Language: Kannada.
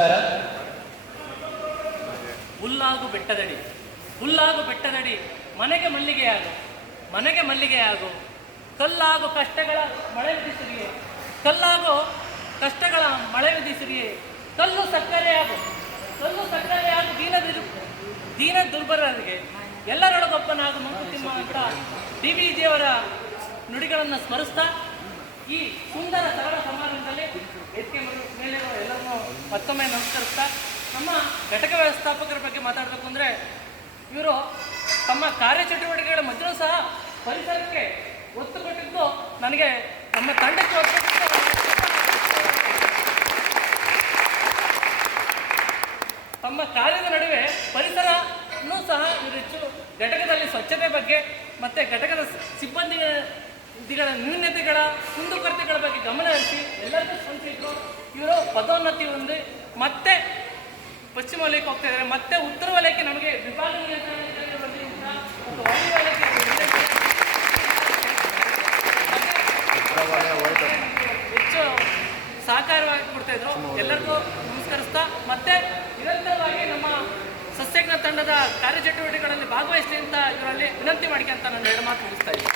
ನಮಸ್ಕಾರ. ಹುಲ್ಲಾಗು ಬೆಟ್ಟದಡಿ ಹುಲ್ಲಾಗು ಬೆಟ್ಟದಡಿ, ಮನೆಗೆ ಮಲ್ಲಿಗೆಯಾಗು ಮನೆಗೆ ಮಲ್ಲಿಗೆಯಾಗು ಕಲ್ಲಾಗು ಕಷ್ಟಗಳ ಮಳೆ ವಿಧಿಸಿರಿಯೇ, ಕಲ್ಲಾಗು ಕಷ್ಟಗಳ ಮಳೆ ವಿಧಿಸಿರಿಯೇ. ಕಲ್ಲು ಸಕ್ಕರೆಯಾಗು ಕಲ್ಲು ಸಕ್ಕರೆಯಾಗು ದೀನ ದಿರು, ದೀನ ದುರ್ಬಲರಿಗೆ ಎಲ್ಲರೊಳಗೊಬ್ಬನಾಗು ಮಂಕುತಿಮ್ಮ ಅಂತ ಡಿ ಜಿಯವರ ನುಡಿಗಳನ್ನು ಸ್ಮರಿಸ್ತಾ, ಈ ಸುಂದರ ಸರಳ ಮತ್ತೊಮ್ಮೆ ನಮಸ್ಕರಿಸ್ತಾ, ನಮ್ಮ ಘಟಕ ವ್ಯವಸ್ಥಾಪಕರ ಬಗ್ಗೆ ಮಾತಾಡಬೇಕು ಅಂದರೆ ಇವರು ತಮ್ಮ ಕಾರ್ಯಚಟುವಟಿಕೆಗಳ ಮಧ್ಯೆಯೂ ಸಹ ಪರಿಸರಕ್ಕೆ ಒತ್ತು ಕೊಟ್ಟಿದ್ದು ನನಗೆ ನಮ್ಮ ತಂಡಕ್ಕೆ ಒತ್ತು ತಮ್ಮ ಕಾರ್ಯದ ನಡುವೆ ಪರಿಸರನೂ ಸಹ ಇವರು ಹೆಚ್ಚು ಘಟಕದಲ್ಲಿ ಸ್ವಚ್ಛತೆ ಬಗ್ಗೆ ಮತ್ತು ಘಟಕದ ಸಿಬ್ಬಂದಿಗಳ ನ್ಯೂನ್ಯತೆಗಳ ಕುಂದುಕೊರತೆಗಳ ಬಗ್ಗೆ ಗಮನ ಇವರು ಪದೋನ್ನತಿ ಹೊಂದಿ ಮತ್ತೆ ಪಶ್ಚಿಮ ವಲಯಕ್ಕೆ ಹೋಗ್ತಾ ಇದ್ದಾರೆ, ಮತ್ತೆ ಉತ್ತರ ವಲಯಕ್ಕೆ ನಮಗೆ ವಿಭಾಗ ಹೆಚ್ಚು ಸಹಕಾರವಾಗಿ ಕೊಡ್ತಾ ಇದ್ರು. ಎಲ್ಲರಿಗೂ ನಮಸ್ಕರಿಸ್ತಾ, ಮತ್ತೆ ನಿರಂತರವಾಗಿ ನಮ್ಮ ಸಸ್ಯಜ್ಞ ತಂಡದ ಕಾರ್ಯಚಟುವಟಿಕೆಗಳಲ್ಲಿ ಭಾಗವಹಿಸಲಿ ಅಂತ ಇದರಲ್ಲಿ ವಿನಂತಿ ಮಾಡಿಕೆ ನಾನು ಎರಡು ಮಾತು ಮುಗಿಸ್ತಾ ಇದ್ದೀನಿ.